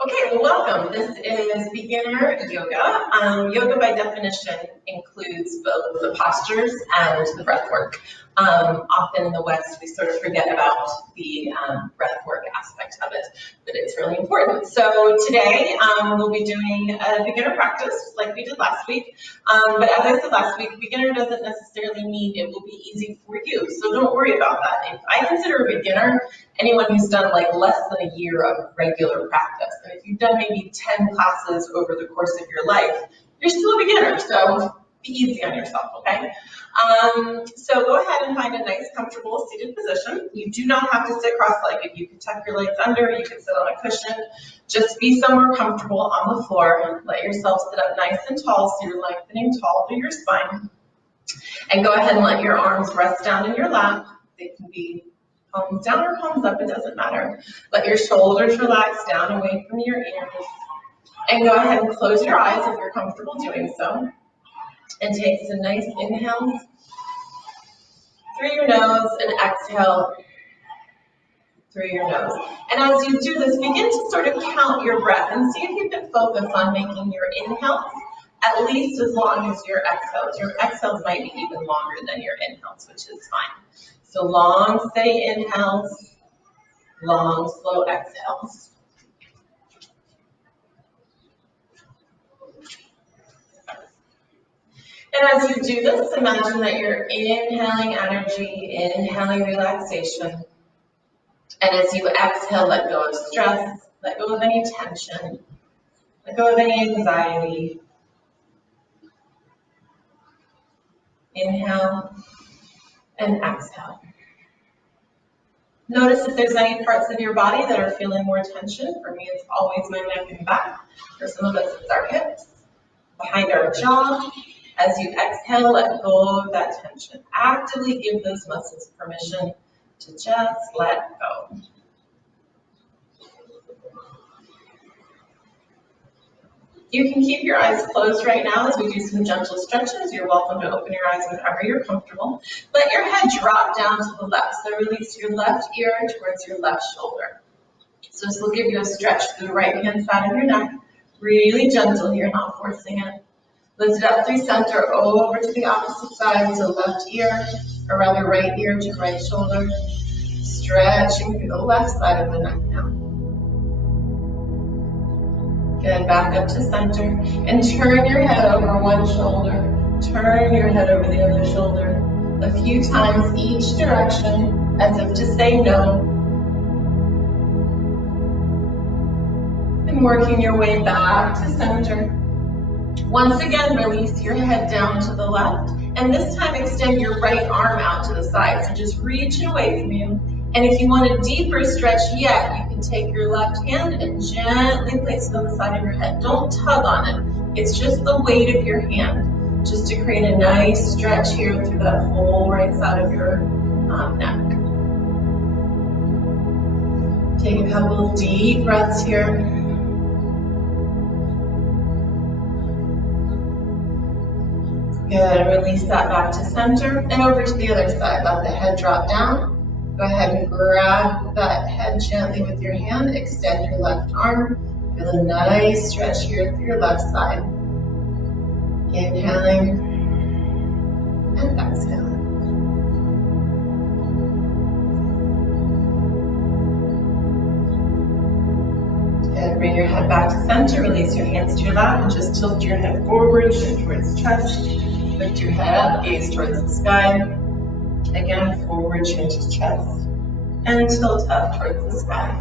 Okay, well, welcome. This is beginner yoga. Yoga by definition includes both the postures and the breath work. Often in the West, we sort of forget about the breath work aspect of it, but it's really important. So today we'll be doing a beginner practice like we did last week. But as I said last week, beginner doesn't necessarily mean it will be easy for you. So don't worry about that. If I consider a beginner anyone who's done like less than a year of regular practice. And if you've done maybe 10 classes over the course of your life, you're still a beginner, so be easy on yourself, okay? So go ahead and find a nice, comfortable seated position. You do not have to sit cross-legged. You can tuck your legs under, you can sit on a cushion. Just be somewhere comfortable on the floor. Let yourself sit up nice and tall so you're lengthening tall through your spine. And go ahead and let your arms rest down in your lap. They can be palms down or palms up, it doesn't matter. Let your shoulders relax down away from your ears. And go ahead and close your eyes if you're comfortable doing so. And take some nice inhales through your nose and exhale through your nose. And as you do this, begin to sort of count your breath and see if you can focus on making your inhales at least as long as your exhales. Your exhales might be even longer than your inhales, which is fine. So long, steady inhales, long, slow exhales. And as you do this, imagine that you're inhaling energy, inhaling relaxation. And as you exhale, let go of stress, let go of any tension, let go of any anxiety. Inhale and exhale. Notice if there's any parts of your body that are feeling more tension. For me, it's always my neck and back. For some of us, it's our hips, behind our jaw. As you exhale, let go of that tension. Actively give those muscles permission to just let go. You can keep your eyes closed right now as we do some gentle stretches. You're welcome to open your eyes whenever you're comfortable. Let your head drop down to the left. So release your left ear towards your left shoulder. So this will give you a stretch through the right-hand side of your neck. Really gentle here, not forcing it. Lift it up through center, over to the opposite side, so left ear, or rather right ear to right shoulder. Stretching through the left side of the neck now. Good, back up to center, and turn your head over one shoulder. Turn your head over the other shoulder. A few times each direction, as if to say no. And working your way back to center. Once again, release your head down to the left, and this time extend your right arm out to the side, so just reach it away from you. And if you want a deeper stretch yet, you can take your left hand and gently place it on the side of your head. Don't tug on it. It's just the weight of your hand, just to create a nice stretch here through that whole right side of your neck. Take a couple of deep breaths here. Good, release that back to center and over to the other side. Let the head drop down. Go ahead and grab that head gently with your hand. Extend your left arm. Feel a nice stretch here through your left side. Inhaling and exhaling. Good, bring your head back to center. Release your hands to your lap and just tilt your head forward, chin towards the chest. Lift your head up, gaze towards the sky. Again, forward, chin to chest. And tilt up towards the sky.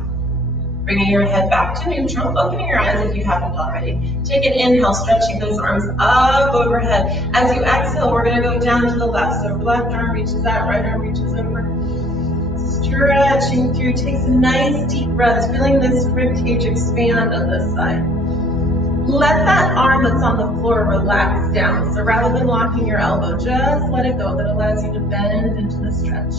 Bringing your head back to neutral, opening your eyes if you haven't already. Take an inhale, stretching those arms up overhead. As you exhale, we're going to go down to the left. So left arm reaches out, right arm reaches over. Stretching through, take some nice deep breaths, feeling this rib cage expand on this side. Let that arm that's on the floor relax down. So rather than locking your elbow, just let it go. That allows you to bend into the stretch.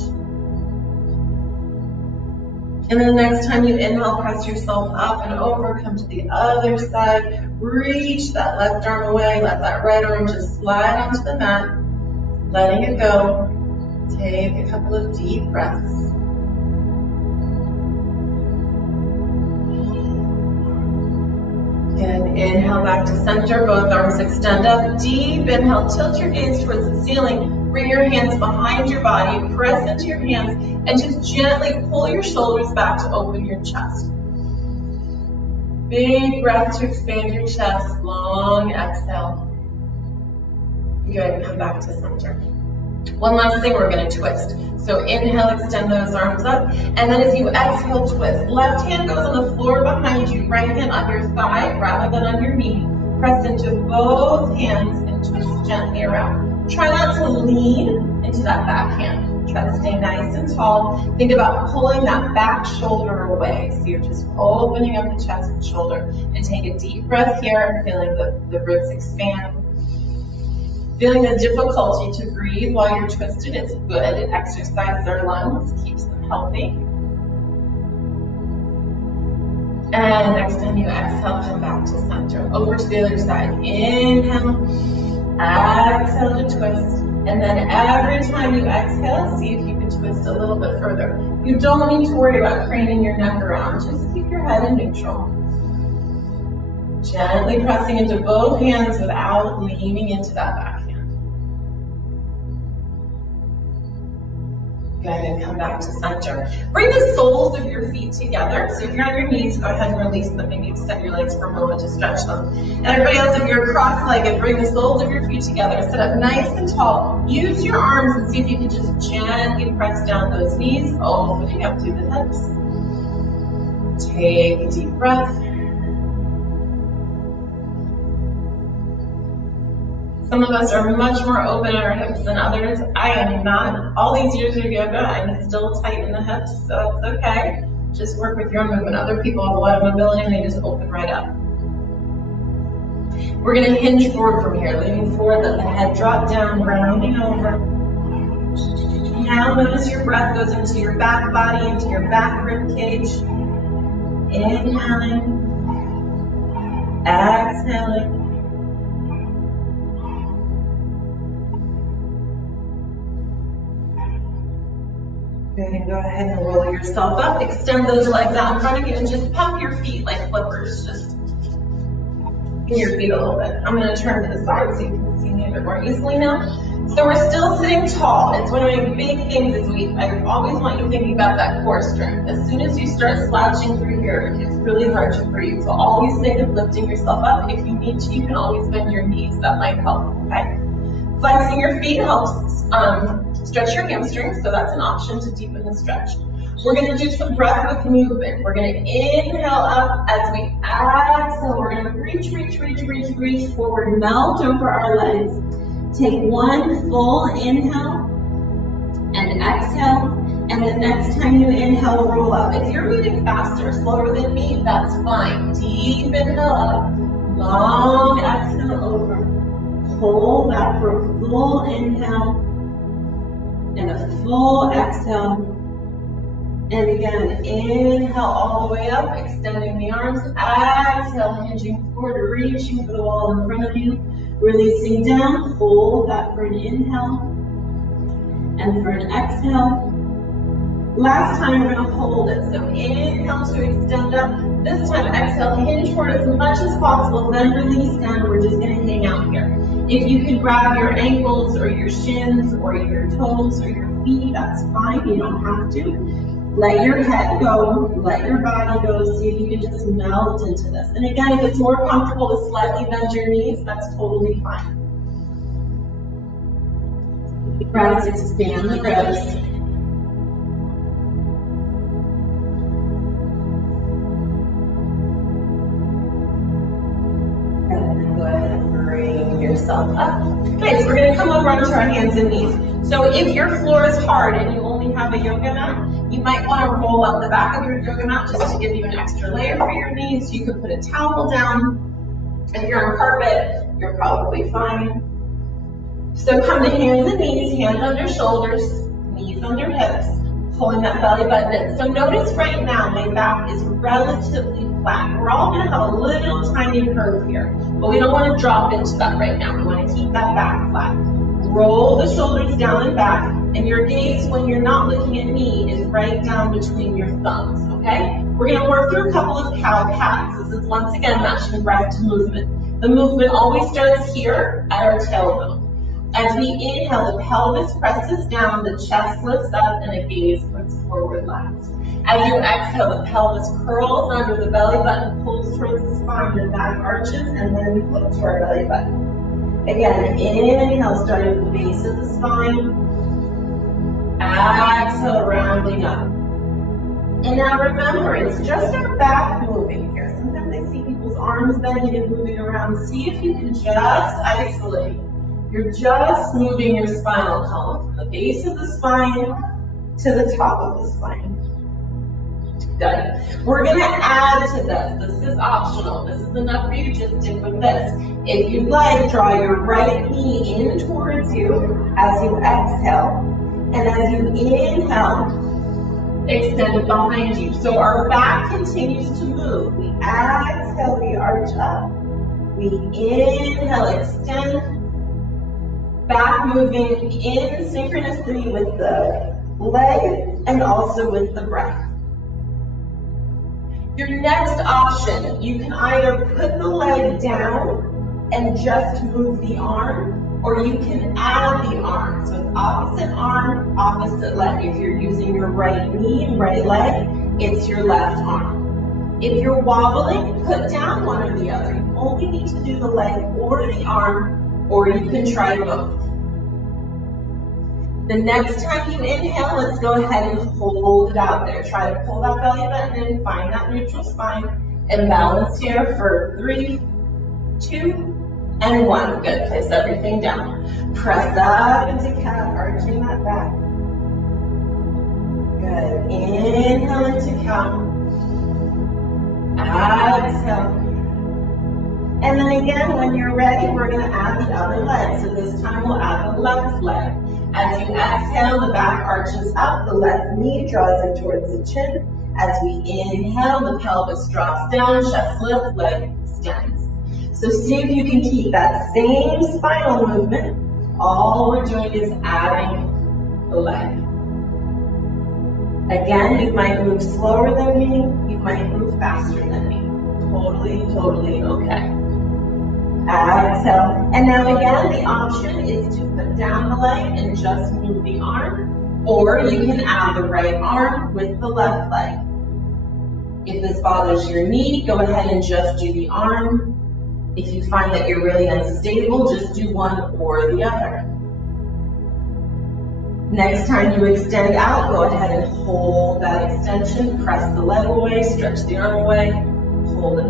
And then next time you inhale, press yourself up and over, come to the other side. Reach that left arm away. Let that right arm just slide onto the mat. Letting it go. Take a couple of deep breaths. Inhale back to center, both arms extend up. Deep inhale, tilt your gaze towards the ceiling. Bring your hands behind your body, press into your hands, and just gently pull your shoulders back to open your chest. Big breath to expand your chest, long exhale. Good, and come back to center. One last thing, we're going to twist. So inhale, extend those arms up, and then as you exhale, twist. Left hand goes on the floor behind you, right hand on your thigh rather than on your knee. Press into both hands and twist gently around. Try not to lean into that back hand. Try to stay nice and tall. Think about pulling that back shoulder away. So you're just opening up the chest and shoulder. And take a deep breath here, feeling the ribs expand. Feeling the difficulty to breathe while you're twisted, it's good. It exercises our lungs, keeps them healthy. And next time you exhale, come back to center. Over to the other side. Inhale, exhale to twist. And then every time you exhale, see if you can twist a little bit further. You don't need to worry about craning your neck around. Just keep your head in neutral. Gently pressing into both hands without leaning into that back hand. Good, and come back to center. Bring the soles of your feet together. So if you're on your knees, go ahead and release them. Maybe extend your legs for a moment to stretch them. And everybody else, if you're cross-legged, bring the soles of your feet together. Sit up nice and tall. Use your arms and see if you can just gently press down those knees, opening up through the hips. Take a deep breath. Some of us are much more open in our hips than others. I am not. All these years of yoga, I'm still tight in the hips, so it's okay. Just work with your own movement. Other people have a lot of mobility and they just open right up. We're going to hinge forward from here, leaning forward, let the head drop down, rounding over. Now notice your breath goes into your back body, into your back rib cage. Inhaling, exhaling. Good, and go ahead and roll yourself up. Extend those legs out in front of you and just pump your feet like flippers. Just give your feet a little bit. I'm going to turn to the side so you can see me a bit more easily now. So we're still sitting tall. It's one of my big things this week. I always want you thinking about that core strength. As soon as you start slouching through here, it's really hard to breathe. So always think of lifting yourself up. If you need to, you can always bend your knees. That might help, okay? Flexing your feet helps stretch your hamstrings, so that's an option to deepen the stretch. We're going to do some breath with movement. We're going to inhale up as we exhale. We're going to reach forward, melt over our legs. Take one full inhale and exhale, and the next time you inhale, roll up. If you're moving faster, slower than me, that's fine. Deep inhale up, long exhale over. Hold that for a full inhale and a full exhale. And again, inhale all the way up, extending the arms. Exhale, hinging forward, reaching for the wall in front of you. Releasing down, hold that for an inhale and for an exhale. Last time we're going to hold it. So inhale to extend up. This time exhale, hinge forward as much as possible, then release down. We're just going to hang out here. If you can grab your ankles or your shins or your toes or your feet, that's fine. You don't have to. Let your head go. Let your body go. See if you can just melt into this. And again, if it's more comfortable to slightly bend your knees, that's totally fine. Breaths, expand the ribs. Yourself up. Okay, so we're going to come over onto our hands and knees. So if your floor is hard and you only have a yoga mat, you might want to roll up the back of your yoga mat just to give you an extra layer for your knees. You could put a towel down. If you're on carpet, you're probably fine. So come to hands and knees, hands under shoulders, knees under hips, pulling that belly button in. So notice right now my back is relatively flat. We're all going to have a little tiny curve here, but we don't want to drop into that right now. We want to keep that back flat. Roll the shoulders down and back. And your gaze, when you're not looking at me, is right down between your thumbs, okay? We're gonna work through a couple of cow-cats. This is once again matching breath to movement. The movement always starts here at our tailbone. As we inhale, the pelvis presses down, the chest lifts up, and the gaze puts forward last. As you exhale, the pelvis curls under, the belly button pulls towards the spine, the back arches, and then we look to our belly button. Again, inhale, starting at the base of the spine. Exhale, rounding up. And now remember, it's just our back moving here. Sometimes I see people's arms bending and moving around. See if you can just isolate. You're just moving your spinal column from the base of the spine to the top of the spine. Good. We're going to add to this. This is optional. This is enough for you to just stick with this. If you'd like, draw your right knee in towards you as you exhale. And as you inhale, extend it behind you. So our back continues to move. We exhale, we arch up. We inhale, extend. Back moving in synchronicity with the leg and also with the breath. Your next option, you can either put the leg down and just move the arm, or you can add the arm. So it's opposite arm, opposite leg. If you're using your right knee and right leg, it's your left arm. If you're wobbling, put down one or the other. You only need to do the leg or the arm, or you can try both. The next time you inhale, let's go ahead and hold it out there. Try to pull that belly button in, find that neutral spine, and balance here for 3, 2, and 1. Good, place everything down. Press up into cat, arching that back. Good, inhale into cow. Exhale. And then again, when you're ready, we're gonna add the other leg. So this time we'll add the left leg. As you exhale, the back arches up, the left knee draws in towards the chin. As we inhale, the pelvis drops down, chest lifts, leg extends. So see if you can keep that same spinal movement. All we're doing is adding the leg. Again, you might move slower than me, you might move faster than me. Totally okay. Exhale. And now again, the option is to put down the leg and just move the arm, or you can add the right arm with the left leg. If this bothers your knee, go ahead and just do the arm. If you find that you're really unstable, just do one or the other. Next time you extend out, go ahead and hold that extension, press the leg away, stretch the arm away, hold it.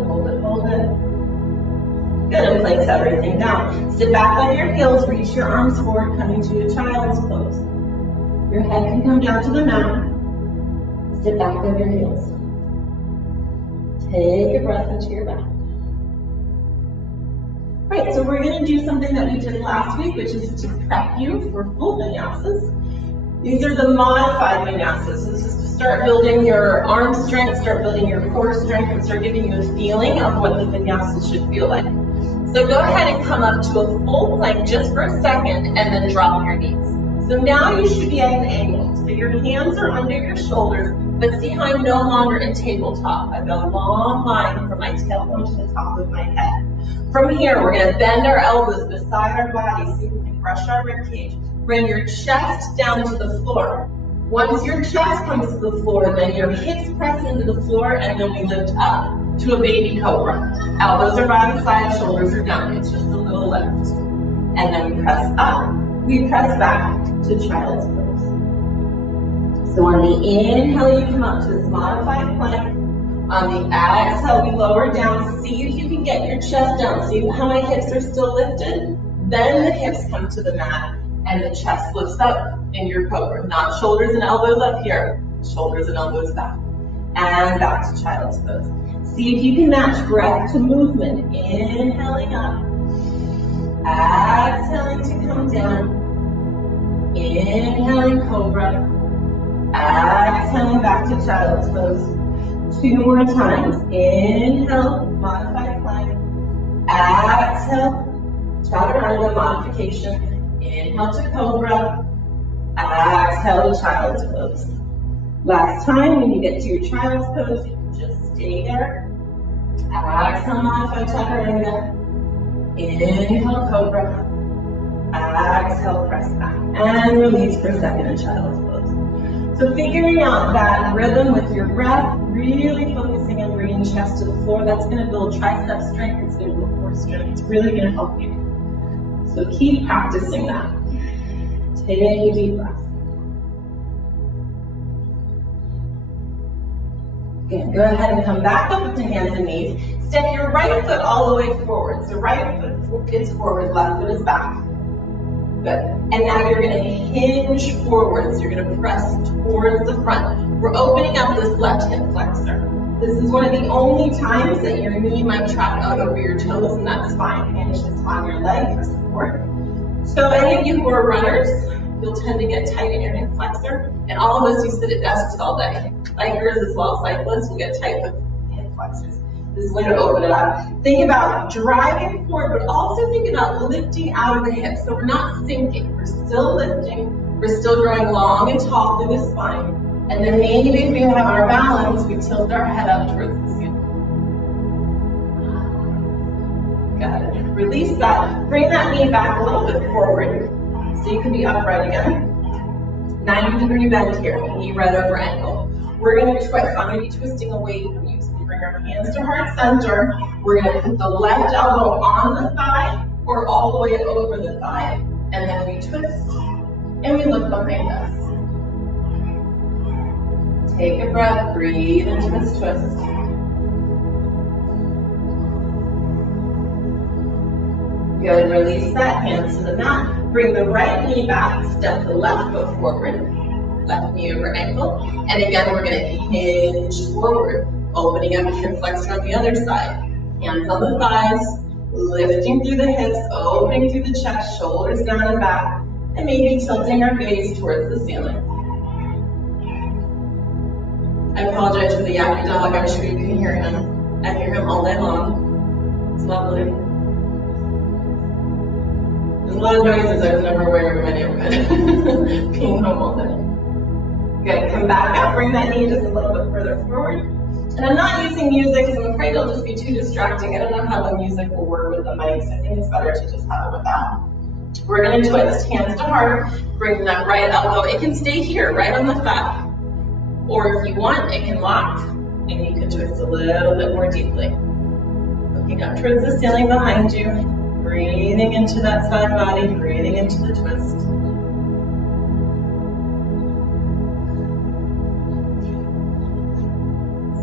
Good, and place everything down. Sit back on your heels, reach your arms forward, coming to a child's pose. Your head can come down to the mat. Sit back on your heels. Take a breath into your back. Right, so we're going to do something that we did last week, which is to prep you for full vinyasas. These are the modified vinyasas. This is to start building your arm strength, start building your core strength, and start giving you a feeling of what the vinyasa should feel like. So go ahead and come up to a full plank just for a second and then drop your knees. So now you should be at an angle. So your hands are under your shoulders, but see how I'm no longer in tabletop. I've got a long line from my tailbone to the top of my head. From here, we're going to bend our elbows beside our body so we can brush our ribcage. Bring your chest down to the floor. Once your chest comes to the floor, then your hips press into the floor, and then we lift up to a baby cobra. Elbows are by the side, shoulders are down. It's just a little lift. And then we press up, we press back to child's pose. So on the inhale, you come up to this modified plank. On the exhale, we lower down. See if you can get your chest down. See how my hips are still lifted? Then the hips come to the mat and the chest lifts up in your cobra. Not shoulders and elbows up here, shoulders and elbows back. And back to child's pose. See if you can match breath to movement. Inhaling up. Exhaling to come down. Inhaling cobra. Exhaling back to child's pose. 2 more times. Inhale, modified plank. Exhale, chaturanga modification. Inhale to cobra. Exhale to child's pose. Last time, when you get to your child's pose, you can just stay there. Exhale, modified chaturanga. Inhale, cobra. Exhale, press back. And release for second in child's pose. So figuring out that rhythm with your breath, really focusing on bringing chest to the floor, that's going to build tricep strength, it's going to build core strength, it's really going to help you. So keep practicing that. Take a deep breath. Good. Go ahead and come back up to hands and knees. Step your right foot all the way forward. So right foot is forward, left foot is back. Good. And now you're going to hinge forward. So you're going to press towards the front. We're opening up this left hip flexor. This is one of the only times that your knee might track out over your toes, and that's fine. Hinge just on your leg for support. So any of you who are runners, you'll tend to get tight in your hip flexor. And all of us who sit at desks all day, bikers as well as cyclists, will get tight with hip flexors. This is a way to open it up. Think about driving forward, but also think about lifting out of the hips. So we're not sinking, we're still lifting. We're still growing long and tall through the spine. And then maybe if we have our balance, we tilt our head up towards the ceiling. Good. Release that. Bring that knee back a little bit forward. So you can be upright again. 90-degree bend here, knee right over ankle. We're going to twist. I'm going to be twisting away from you. So we bring our hands to heart center. We're going to put the left elbow on the thigh or all the way over the thigh. And then we twist and we look behind us. Take a breath, breathe into this twist. Good, release that, hands to the mat. Bring the right knee back, step the left foot forward. Left knee over ankle. And again, we're going to hinge forward, opening up your flexor on the other side. Hands on the thighs, lifting through the hips, opening through the chest, shoulders down and back, and maybe tilting our gaze towards the ceiling. I apologize for the yappy dog. I'm sure you can hear him. I hear him all day long. It's lovely. There's a lot of noises I was never aware of in my neighborhood. Being home all day. Good. Come back up. Bring that knee just a little bit further forward. And I'm not using music because I'm afraid it'll just be too distracting. I don't know how the music will work with the mics. I think it's better to just have it without. We're going to twist hands to heart. Bring that right elbow. It can stay here, right on the thigh. Or if you want, it can lock, and you can twist a little bit more deeply. Looking up towards the ceiling behind you, breathing into that side body, breathing into the twist.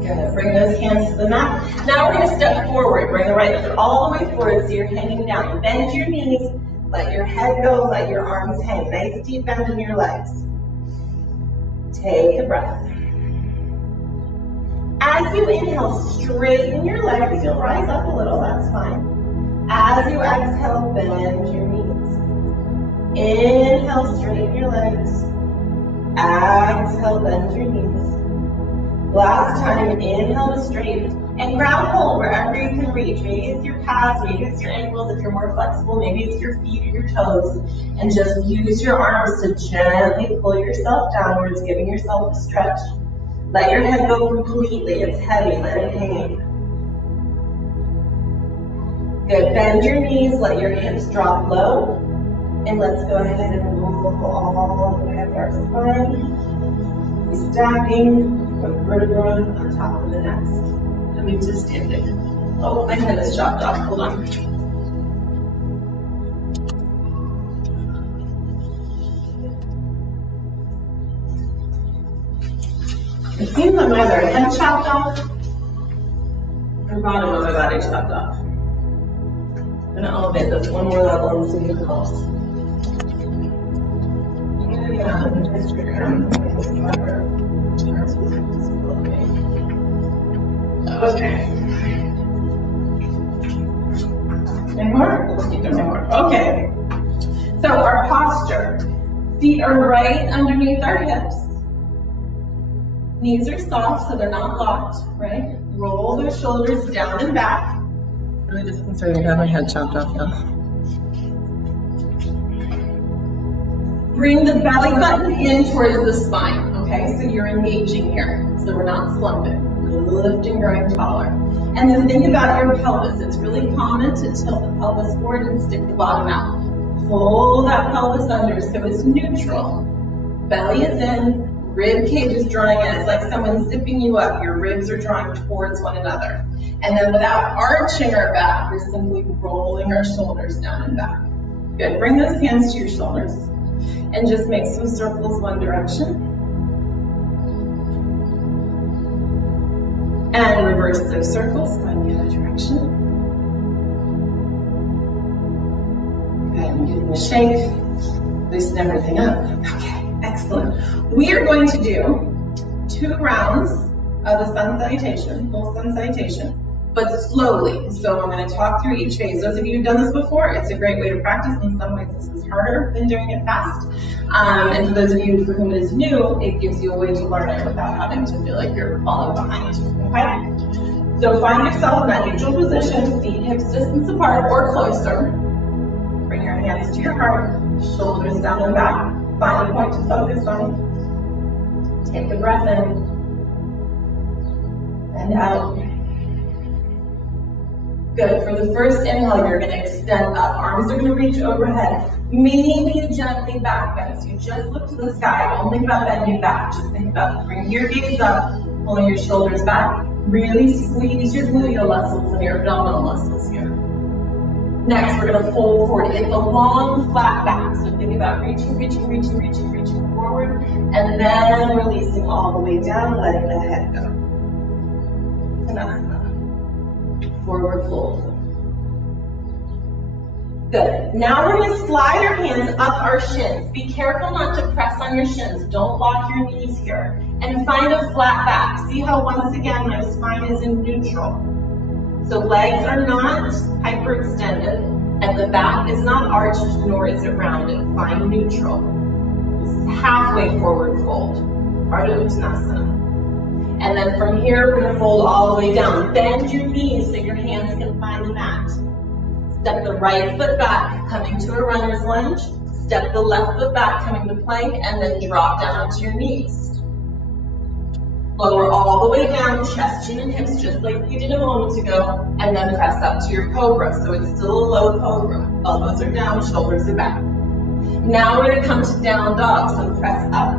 Good, bring those hands to the mat. Now we're going to step forward, bring the right foot all the way forward so you're hanging down. Bend your knees, let your head go, let your arms hang. Nice deep bend in your legs. Take a breath. As you inhale, straighten your legs. You'll rise up a little, that's fine. As you exhale, bend your knees. Inhale, straighten your legs. Exhale, bend your knees. Last time, inhale to straighten. And grab hold wherever you can reach. Maybe it's your calves, maybe it's your ankles if you're more flexible, maybe it's your feet or your toes. And just use your arms to gently pull yourself downwards, giving yourself a stretch. Let your head go completely. It's heavy. Let it hang. Good. Bend your knees. Let your hips drop low. And let's go ahead and roll all the way up our spine. We're stacking from vertebra on top of the next. And we just standing. Oh, my head is chopped off. Hold on. It seems like my other head chopped off, or bottom of my body chopped off. I'm going to elevate this one more level and see if it helps. Okay. Any more? Let's keep doing more. Okay. So our posture. Feet are right underneath our hips. Knees are soft, so they're not locked, right? Roll those shoulders down and back. Really just concerned I have my head chopped off now. Bring the belly button in towards the spine, okay? So you're engaging here, so we're not slumping. We're lifting, growing taller. And then think about your pelvis. It's really common to tilt the pelvis forward and stick the bottom out. Pull that pelvis under so it's neutral. Belly is in, rib cage is drawing in. It's like someone's zipping you up. Your ribs are drawing towards one another. And then without arching our back, we're simply rolling our shoulders down and back. Good. Bring those hands to your shoulders and just make some circles one direction. And reverse those circles, going the other direction. Go ahead and give them a shake. Loosen everything up. Okay, excellent. We are going to do 2 rounds of the sun salutation, full sun salutation, but slowly. So I'm going to talk through each phase. Those of you who've done this before, it's a great way to practice. In some ways, this is harder than doing it fast. And for those of you for whom it is new, it gives you a way to learn it without having to feel like you're falling behind. Okay? So find yourself in that neutral position, feet hips distance apart or closer. Bring your hands to your heart, shoulders down and back. Find a point to focus on. Take a breath in and out. Good. For the first inhale, you're going to extend up. Arms are going to reach overhead. Maybe gently back bend. So you just look to the sky. Don't think about bending back. Just think about bringing your gaze up, pulling your shoulders back. Really squeeze your gluteal muscles and your abdominal muscles here. Next, we're going to fold forward. It's a long, flat back. So think about reaching forward, and then releasing all the way down, letting the head go. Another. Forward fold. Good. Now we're going to slide our hands up our shins. Be careful not to press on your shins. Don't lock your knees here. And find a flat back. See how once again my spine is in neutral. So legs are not hyperextended, and the back is not arched, nor is it rounded. Find neutral. Halfway forward fold. Ardha Uttanasana. And then from here, we're going to fold all the way down. Bend your knees so your hands can find the mat. Step the right foot back, coming to a runner's lunge. Step the left foot back, coming to plank, and then drop down onto your knees. Lower all the way down, chest, chin, and hips, just like we did a moment ago, and then press up to your cobra. So it's still a low cobra. Elbows are down, shoulders are back. Now we're going to come to down dog. So press up,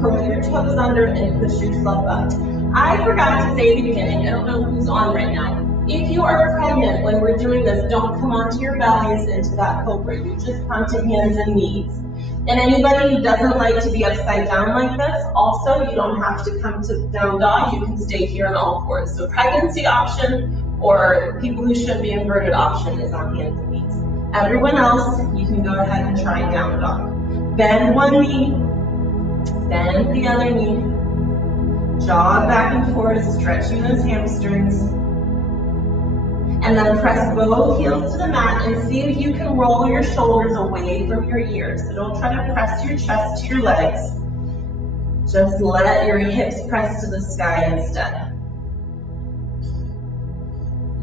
curl your toes under, and push yourself up. I forgot to say at the beginning, I don't know who's on right now. If you are pregnant when we're doing this, don't come onto your bellies into that cobra. You just come to hands and knees. And anybody who doesn't like to be upside down like this, also, you don't have to come to down dog. You can stay here on all fours. So pregnancy option or people who should be inverted option is on hands and knees. Everyone else, you can go ahead and try down dog. Bend one knee, bend the other knee. Jog back and forth, stretching those hamstrings. And then press both heels to the mat and see if you can roll your shoulders away from your ears. So don't try to press your chest to your legs. Just let your hips press to the sky instead.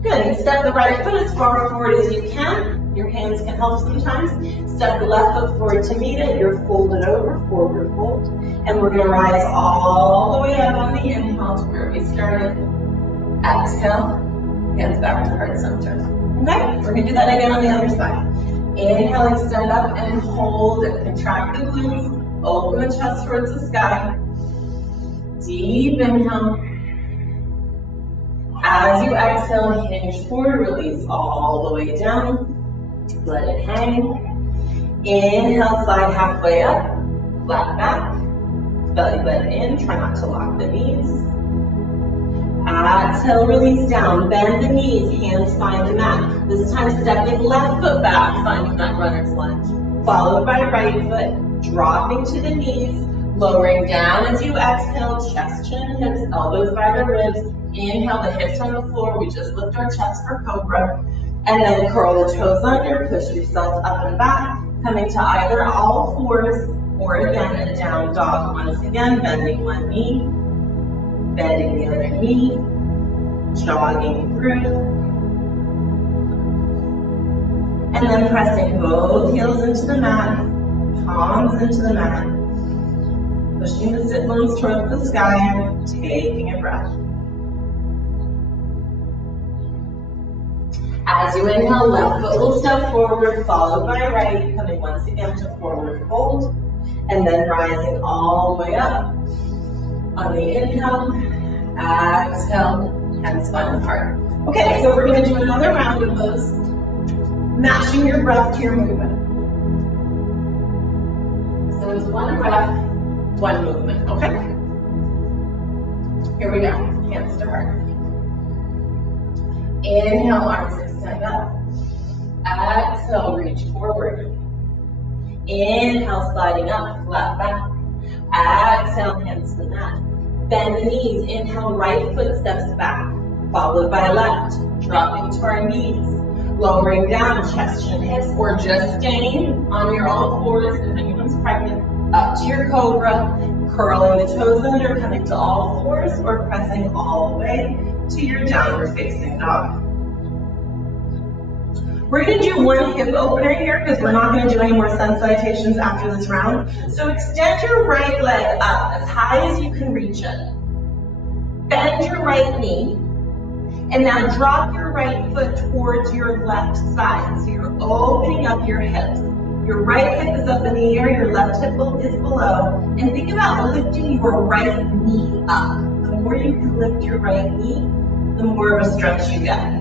Good. And step the right foot as far forward as you can. Your hands can help sometimes. Step the left foot forward to meet it. You're folded over, forward fold. And we're going to rise all the way up on the inhale to where we started. Exhale. Hands back to heart center. Okay, we're going to do that again on the other side. Inhale, extend up and hold it. Contract the glutes. Open the chest towards the sky. Deep inhale. As you exhale, hinge forward, release all the way down. Let it hang. Inhale, slide halfway up. Flat back. Belly button in. Try not to lock the knees. Exhale, release down. Bend the knees. Hands find the mat. This time, stepping left foot back, finding that runner's lunge. Followed by right foot, dropping to the knees. Lowering down as you exhale. Chest, chin, hips, elbows by the ribs. Inhale, the hips on the floor. We just lift our chest for cobra. And then curl the toes under. Push yourself up and back. Coming to either all fours or again a down dog. Once again, bending one knee. Bending the other knee, jogging through, and then pressing both heels into the mat, palms into the mat, pushing the sit bones towards the sky, taking a breath. As you inhale, left foot will step forward, followed by right, coming once again to forward fold, and then rising all the way up. On the inhale, exhale, hands find the heart. Okay, so we're going to do another round of those, matching your breath to your movement. So it's one breath, one movement, okay? Here we go, hands to heart. Inhale, arms extend up. Exhale, reach forward. Inhale, sliding up, flat back. Exhale, hands to the mat. Bend the knees. Inhale, right foot steps back, followed by left. Dropping to our knees. Lowering down, chest and hips, or just staying on your all fours if anyone's pregnant. Up to your cobra, curling the toes under, coming to all fours, or pressing all the way to your downward facing dog. We're going to do one hip opener here because we're not going to do any more sun salutations after this round. So extend your right leg up as high as you can reach it. Bend your right knee. And now drop your right foot towards your left side. So you're opening up your hips. Your right hip is up in the air, your left hip is below. And think about lifting your right knee up. The more you can lift your right knee, the more of a stretch you get.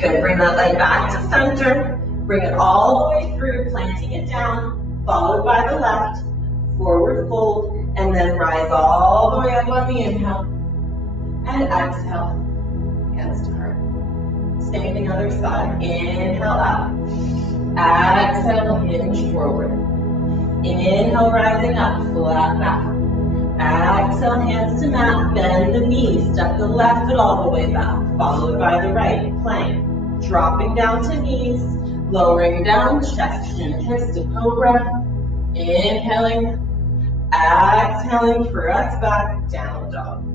Good, bring that leg back to center. Bring it all the way through, planting it down, followed by the left, forward fold, and then rise all the way up on the inhale. And exhale, hands to heart. Same thing other side. Inhale up. Exhale, hinge forward. Inhale, rising up, flat back. Exhale, hands to mat, bend the knees, step the left foot all the way back, followed by the right, plank. Dropping down to knees, lowering down, chest and hips to cobra. Inhaling, exhaling, press back, down dog.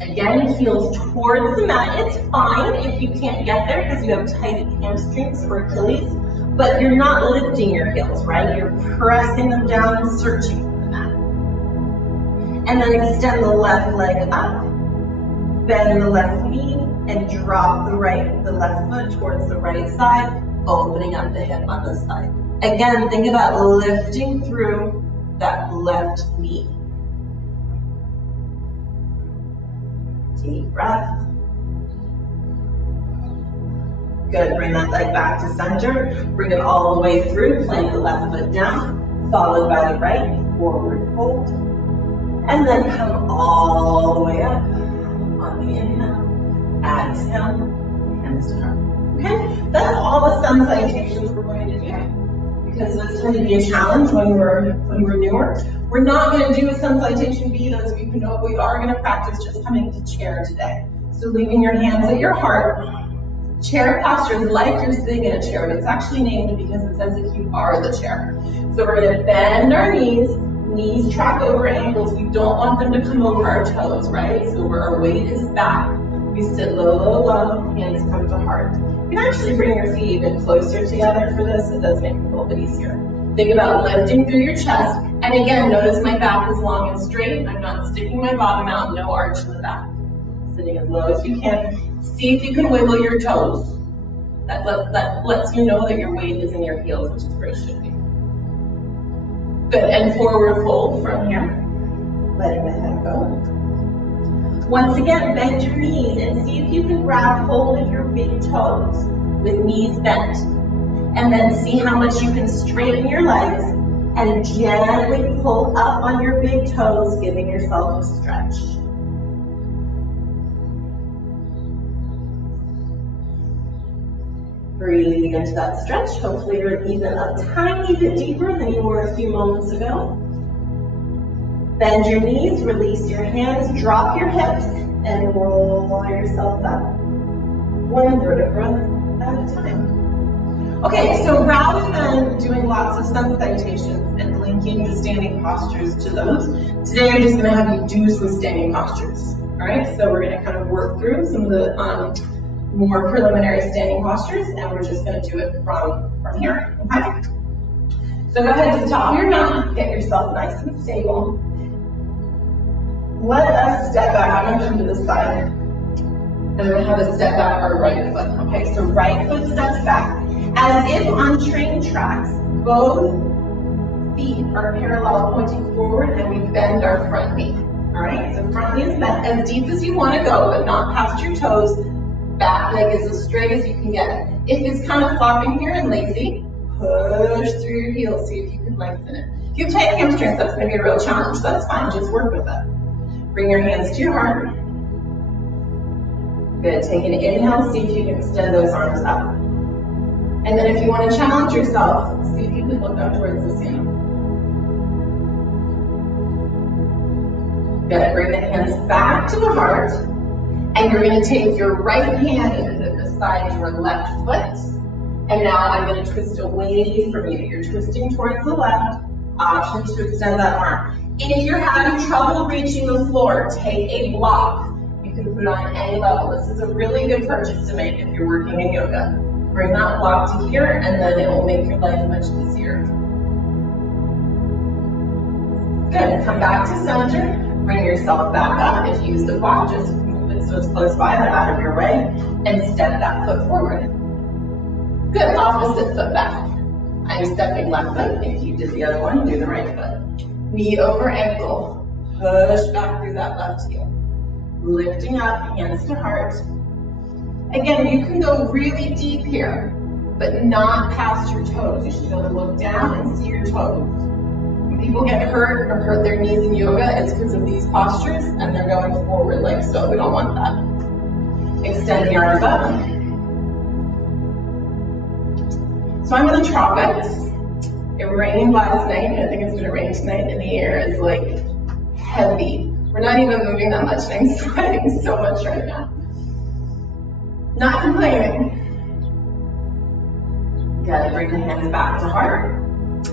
Again, heels towards the mat. It's fine if you can't get there because you have tight hamstrings or Achilles, but you're not lifting your heels, right? You're pressing them down, searching for the mat. And then extend the left leg up, bend the left knee, and drop the left foot towards the right side, opening up the hip on this side. Again, think about lifting through that left knee. Deep breath. Good, bring that leg back to center. Bring it all the way through, plant the left foot down, followed by the right, forward fold. And then come all the way up on the inhale. Exhale, hands to heart. Okay, that's all the sun salutations we're going to do because it's going to be a challenge when we're newer. We're not going to do a sun salutation B, those of you who know, we are going to practice just coming to chair today. So leaving your hands at your heart. Chair posture is like you're sitting in a chair, but it's actually named because it's as if you are the chair. So we're going to bend our knees track over ankles. We don't want them to come over our toes, right? So our weight is back. We sit low, low, low, hands come to heart. You can actually bring your feet even closer together for this. It does make it a little bit easier. Think about lifting through your chest. And again, notice my back is long and straight. I'm not sticking my bottom out, no arch in the back. Sitting as low as you can. See if you can wiggle your toes. That lets you know that your weight is in your heels, which is where it should be. Good, and forward fold from here. Letting the head go. Once again, bend your knees and see if you can grab hold of your big toes with knees bent. And then see how much you can straighten your legs and gently pull up on your big toes, giving yourself a stretch. Breathing into that stretch. Hopefully you're even a tiny bit deeper than you were a few moments ago. Bend your knees, release your hands, drop your hips, and roll yourself up. One vertebra at a time. Okay, so rather than doing lots of sun salutations and linking the standing postures to those, today I'm just going to have you do some standing postures. All right, so we're going to kind of work through some of the more preliminary standing postures, and we're just going to do it from from here, okay? So go ahead to the top of your mat, get yourself nice and stable. Let us step back. I'm going to come to the side. And we're going to have a step back our right foot. Okay, so right foot steps back. As if on train tracks, both feet are parallel pointing forward and we bend our front knee. All right, so front knee is bent as deep as you want to go, but not past your toes. Back leg is as straight as you can get. If it's kind of flopping here and lazy, push through your heels, see if you can lengthen it. If you have tight hamstrings, that's going to be a real challenge. That's fine, just work with it. Bring your hands to your heart. Good, take an inhale, see if you can extend those arms up. And then if you want to challenge yourself, see if you can look up towards the ceiling. Good, bring the hands back to the heart. And you're going to take your right hand and put it beside your left foot. And now I'm going to twist away from you. You're twisting towards the left. Option to extend that arm. If you're having trouble reaching the floor, take a block. You can put it on any level. This is a really good purchase to make if you're working in yoga. Bring that block to here, and then it will make your life much easier. Good. Come back to center. Bring yourself back up. If you use the block, just move it so it's close by, but out of your way, and step that foot forward. Good. Opposite foot back. I'm stepping left foot. If you did the other one, do the right foot. Knee over ankle. Push back through that left heel. Lifting up, hands to heart. Again, you can go really deep here, but not past your toes. You should be able to look down and see your toes. When people get hurt or hurt their knees in yoga, it's because of these postures, and they're going forward like so. We don't want that. Extend the arms up. So I'm in the tropics. It rained last night, and I think it's going to rain tonight, and the air is like heavy. We're not even moving that much, and I'm sweating so much right now. Not complaining. Good, bring the hands back to heart.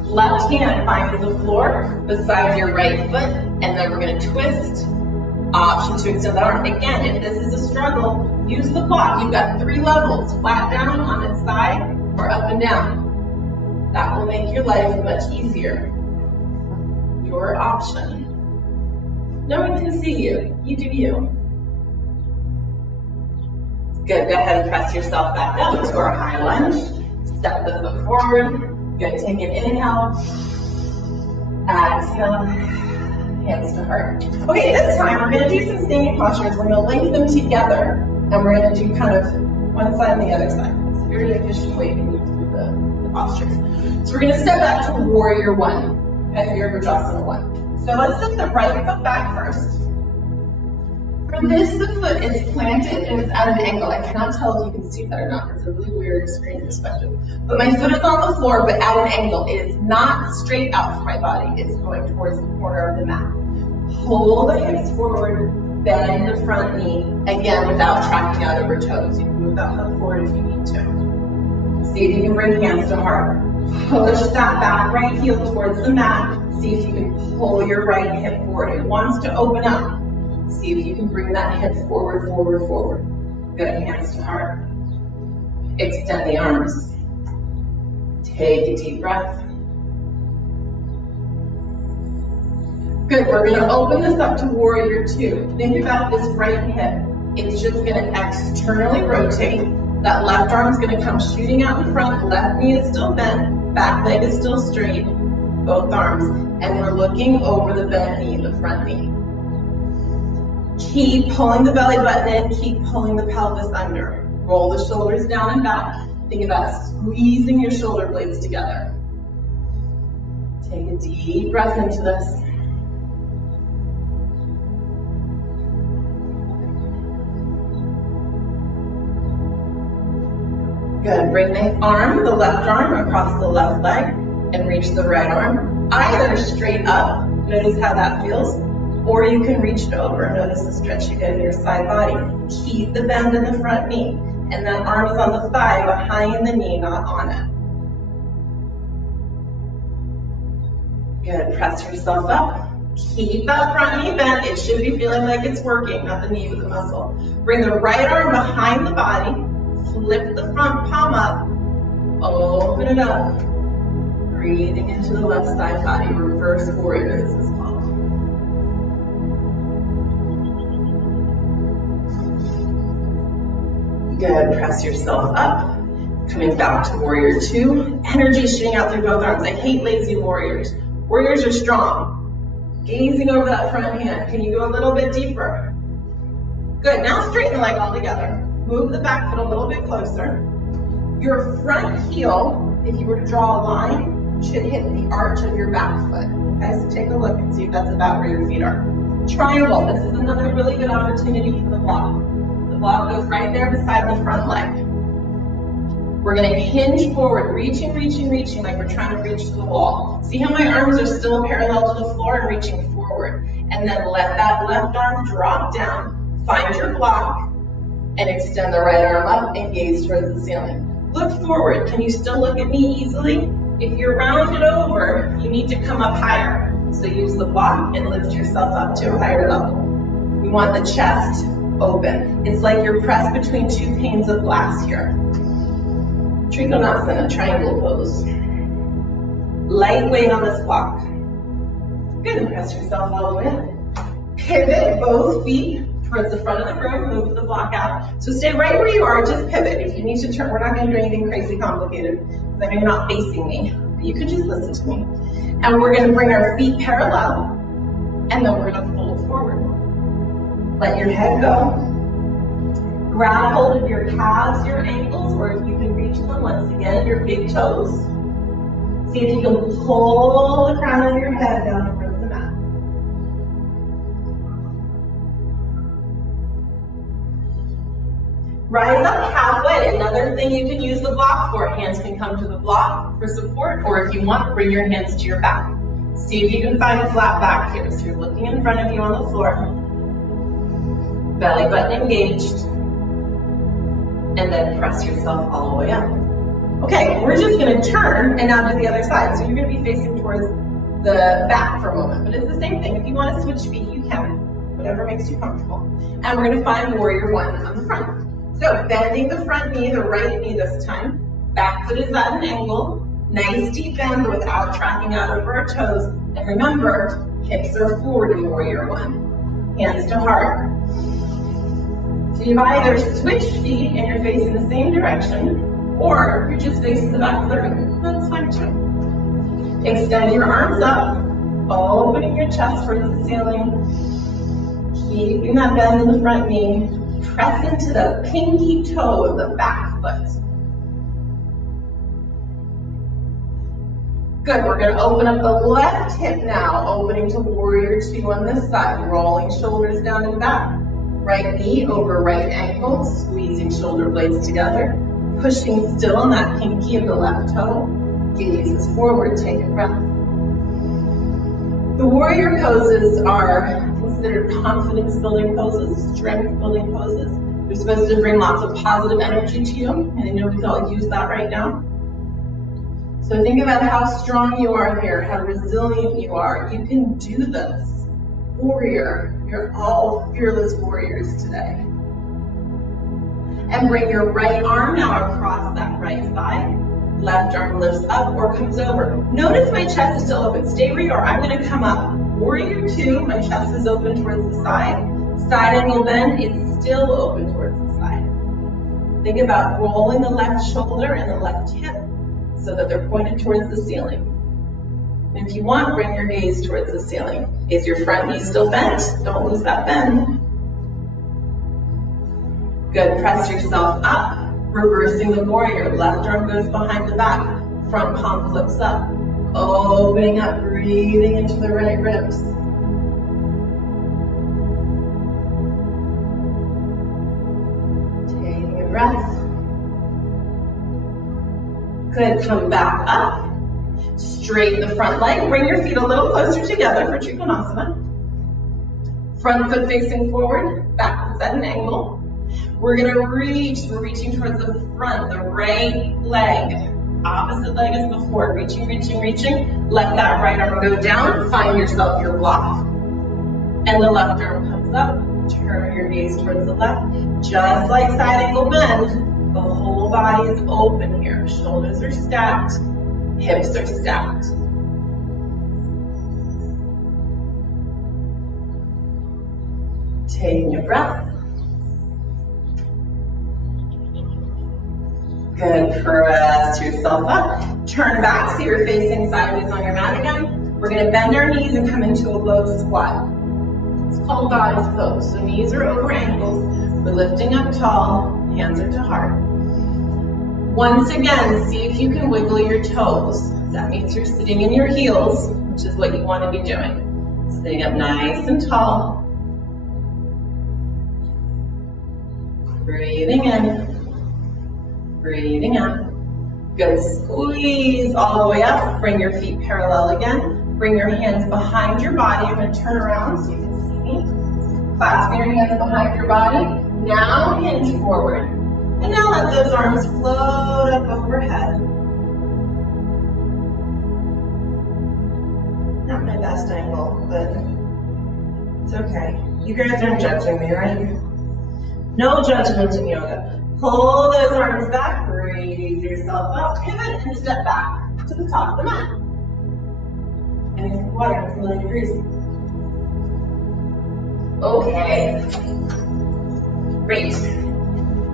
Left hand finds the floor beside your right foot, and then we're going to twist. Option to extend the arm. Again, if this is a struggle, use the block. You've got 3 levels, flat down on its side, or up and down. That will make your life much easier. Your option. No one can see you. You do you. Good. Go ahead and press yourself back up to our high lunge. Step the foot forward. Good. Take an inhale. Exhale. Hands to heart. Okay, this time we're going to do some standing postures. We're going to link them together, and we're going to do kind of one side and the other side. It's a very efficient way to move through the postures. So we're going to step back to warrior 1, and Virabhadrasana 1. So let's set the right foot back first. For this, the foot is planted and it's at an angle. I cannot tell if you can see that or not. It's a really weird screen perspective. But my foot is on the floor, but at an angle. It is not straight out from my body. It's going towards the corner of the mat. Pull the hips forward, bend the front knee, again without tracking out over toes. You can move that foot forward if you need to. See if you can bring hands to heart. Push that back right heel towards the mat. See if you can pull your right hip forward. It wants to open up. See if you can bring that hip forward, forward, forward. Good, hands to heart. Extend the arms. Take a deep breath. Good, we're going to open this up to warrior 2. Think about this right hip. It's just going to externally rotate. That left arm is going to come shooting out in front. Left knee is still bent. Back leg is still straight. Both arms. And we're looking over the bent knee, the front knee. Keep pulling the belly button in. Keep pulling the pelvis under. Roll the shoulders down and back. Think about squeezing your shoulder blades together. Take a deep breath into this. Good. Bring the arm, the left arm, across the left leg and reach the right arm. Either straight up, notice how that feels, or you can reach it over. Notice the stretch you get in your side body. Keep the bend in the front knee, and that arm is on the thigh, behind the knee, not on it. Good. Press yourself up. Keep that front knee bent. It should be feeling like it's working, not the knee with the muscle. Bring the right arm behind the body. Lift the front palm up, Open it up. Breathing into the left side body. Reverse warrior, this is called. Good. Press yourself up. Coming back to warrior two. Energy shooting out through both arms. I hate lazy warriors. Warriors are strong. Gazing over that front hand. Can you go a little bit deeper? Good. Now straighten the leg all together. Move the back foot a little bit closer. Your front heel, if you were to draw a line, should hit the arch of your back foot. Okay, so take a look and see if that's about where your feet are. Triangle. This is another really good opportunity for the block. The block goes right there beside the front leg. We're going to hinge forward, reaching like we're trying to reach to the wall. See how my arms are still parallel to the floor and reaching forward. And then let that left arm drop down, find your block, and extend the right arm up and gaze towards the ceiling. Look forward. Can you still look at me easily? If you're rounded over, you need to come up higher. So use the block and lift yourself up to a higher level. We want the chest open. It's like you're pressed between two panes of glass here. Trikonasana, triangle pose. Lightweight on this block. Good, and press yourself all the way up. Pivot both feet towards the front of the room, move the block out. So stay right where you are, just pivot. If you need to turn, we're not going to do anything crazy complicated, because I know you're not facing me, but you could just listen to me. And we're going to bring our feet parallel, and then we're going to fold forward. Let your head go. Grab hold of your calves, your ankles, or if you can reach them, once again, your big toes. See if you can pull the crown of your head down over the mat. Rise up halfway. Another thing you can use the block for. Hands can come to the block for support, or if you want, bring your hands to your back. See if you can find a flat back here. So you're looking in front of you on the floor. Belly button engaged. And then press yourself all the way up. Okay, we're just going to turn and now do the other side. So you're going to be facing towards the back for a moment, but it's the same thing. If you want to switch feet, you can, whatever makes you comfortable. And we're going to find warrior one on the front. So bending the front knee, the right knee this time. Back foot is at an angle. Nice deep bend without tracking out over our toes. And remember, hips are forward in warrior one. Hands to heart. So you've either switched feet and you're facing the same direction, or you're just facing the back of the room. That's fine too. Extend your arms up, opening your chest towards the ceiling. Keeping that bend in the front knee. Press into the pinky toe of the back foot. Good, we're going to open up the left hip now, opening to warrior two on this side, rolling shoulders down and back. Right knee over right ankle, squeezing shoulder blades together, pushing still on that pinky of the left toe, gazes forward, take a breath. The warrior poses are considered confidence-building poses, strength-building poses. They're supposed to bring lots of positive energy to you, and I know we can all use that right now. So think about how strong you are here, how resilient you are. You can do this. Warrior, you're all fearless warriors today. And bring your right arm now across that right thigh. Left arm lifts up or comes over. Notice my chest is still open. Stay where you are. I'm going to come up. Warrior two, my chest is open towards the side. Side angle bend, it's still open towards the side. Think about rolling the left shoulder and the left hip so that they're pointed towards the ceiling. And if you want, bring your gaze towards the ceiling. Is your front knee still bent? Don't lose that bend. Good, press yourself up, reversing the warrior. Left arm goes behind the back, front palm flips up. Opening up, breathing into the right ribs. Taking a breath. Good, come back up. Straighten the front leg. Bring your feet a little closer together for Trikonasana. Front foot facing forward, back foot's at an angle. We're going to reach, we're reaching towards the front, the right leg. Opposite leg as before, reaching. Let that right arm go down, find yourself your block. And the left arm comes up, turn your gaze towards the left. Just like side angle bend, The whole body is open here. Shoulders are stacked, hips are stacked. Taking a breath. Good, press yourself up. Turn back so you're facing sideways on your mat again. We're going to bend our knees and come into a low squat. It's called God's pose. So knees are over ankles. We're lifting up tall, hands are to heart. Once again, see if you can wiggle your toes. That means you're sitting in your heels, which is what you want to be doing. Sitting up nice and tall. Breathing in, breathing out. Good, squeeze all the way up. Bring your feet parallel again. Bring your hands behind your body. I'm going to turn around so you can see me. Clasping your hands behind your body. Now hinge forward. And now let those arms float up overhead. Not my best angle, but it's okay. You guys aren't judging me, right? No judgment in yoga. Pull those arms back, raise yourself up, pivot, and step back to the top of the mat. And it's water, it's 1 degrees. Okay. Great.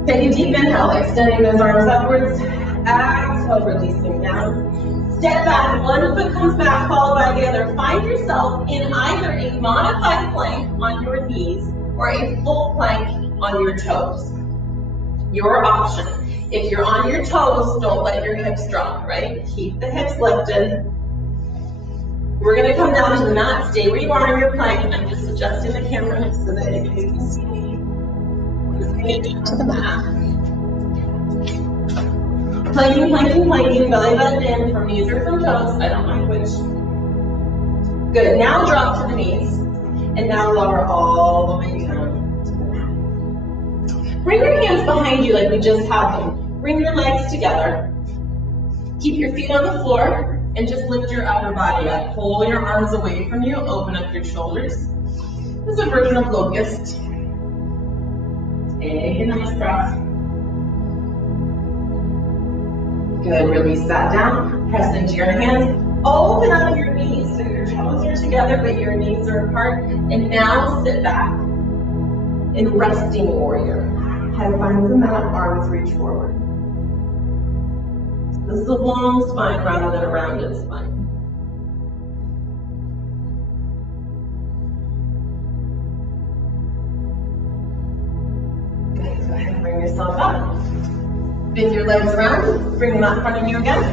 Take a deep inhale, extending those arms upwards. Exhale, releasing down. Step back, one foot comes back, followed by the other. Find yourself in either a modified plank on your knees or a full plank on your toes. Your option. If you're on your toes, don't let your hips drop, right? Keep the hips lifted. We're going to come down to the mat. Stay where you are in your plank. I'm just adjusting the camera so that you guys can see me. To the mat. Planking, planking, planking. Belly button in from knees or from toes. I don't mind which. Good. Now drop to the knees. And now lower all the way down. Bring your hands behind you like we just had them. Bring your legs together. Keep your feet on the floor and just lift your outer body up. Pull your arms away from you. Open up your shoulders. This is a version of locust. Take a nice breath. Good. Release that down. Press into your hands. Open up your knees so your toes are together but your knees are apart. And now sit back in resting warrior. Head finds the mat, arms reach forward. This is a long spine rather than a rounded spine. Good, go ahead and bring yourself up. Bend your legs around, bring them out in front of you again.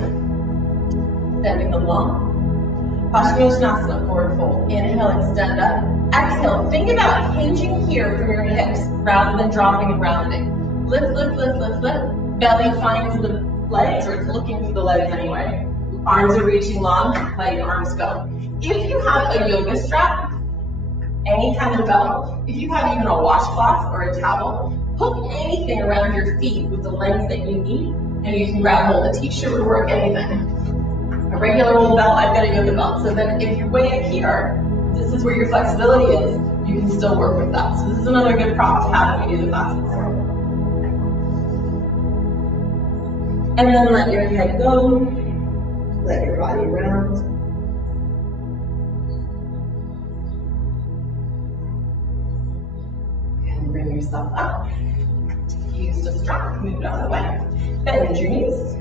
Extending them long. Paschimottanasana, forward fold. Inhale, extend up. Exhale, think about hinging here from your hips rather than dropping and rounding. Lift, lift, lift, lift, lift. Belly finds the legs, or it's looking for the legs anyway. Arms are reaching long, let your arms go. If you have a yoga strap, any kind of belt, if you have even a washcloth or a towel, hook anything around your feet with the length that you need, and you can grab hold. A t-shirt would work, anything. A regular old belt, I've got a yoga belt, so that if you're way up here, this is where your flexibility is, you can still work with that. So this is another good prop to have when you do the classes. And then let your head go, let your body round. And bring yourself up. Use the strap, move it out of the way. Bend your knees.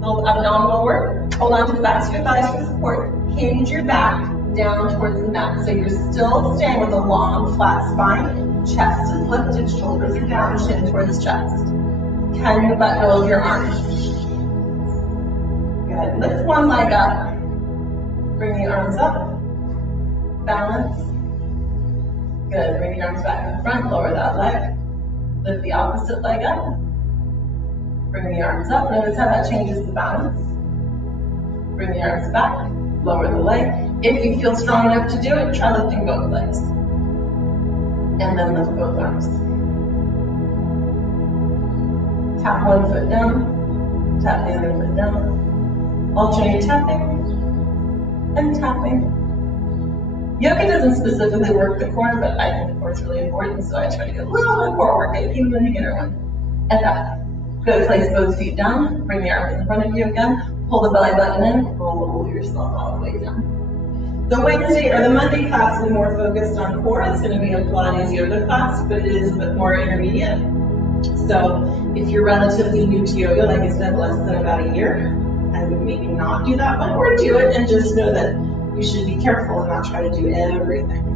Little abdominal work. Hold on to the backs of your thighs for support. Hinge your back down towards the mat. So you're still staying with a long, flat spine. Chest is lifted, shoulders are down, chin towards chest. Can you let go of your arms? Good. Lift one leg up. Bring the arms up. Balance. Good. Bring the arms back in front. Lower that leg. Lift the opposite leg up. Bring the arms up. Notice how that changes the balance. Bring the arms back. Lower the leg. If you feel strong enough to do it, try lifting both legs. And then lift both arms. Tap one foot down. Tap the other foot down. Alternate tapping and tapping. Yoga doesn't specifically work the core, but I think the core is really important, so I try to get a little bit of core work, even the beginner one. And that. Good, place both feet down, bring the arms in front of you again, pull the belly button in, roll yourself all the way down. The Wednesday or the Monday class is more focused on core. It's going to be a Pilates yoga class, but it is a bit more intermediate. So if you're relatively new to yoga, like I said, less than about a year, I would maybe not do that one, or do it and just know that you should be careful and not try to do everything.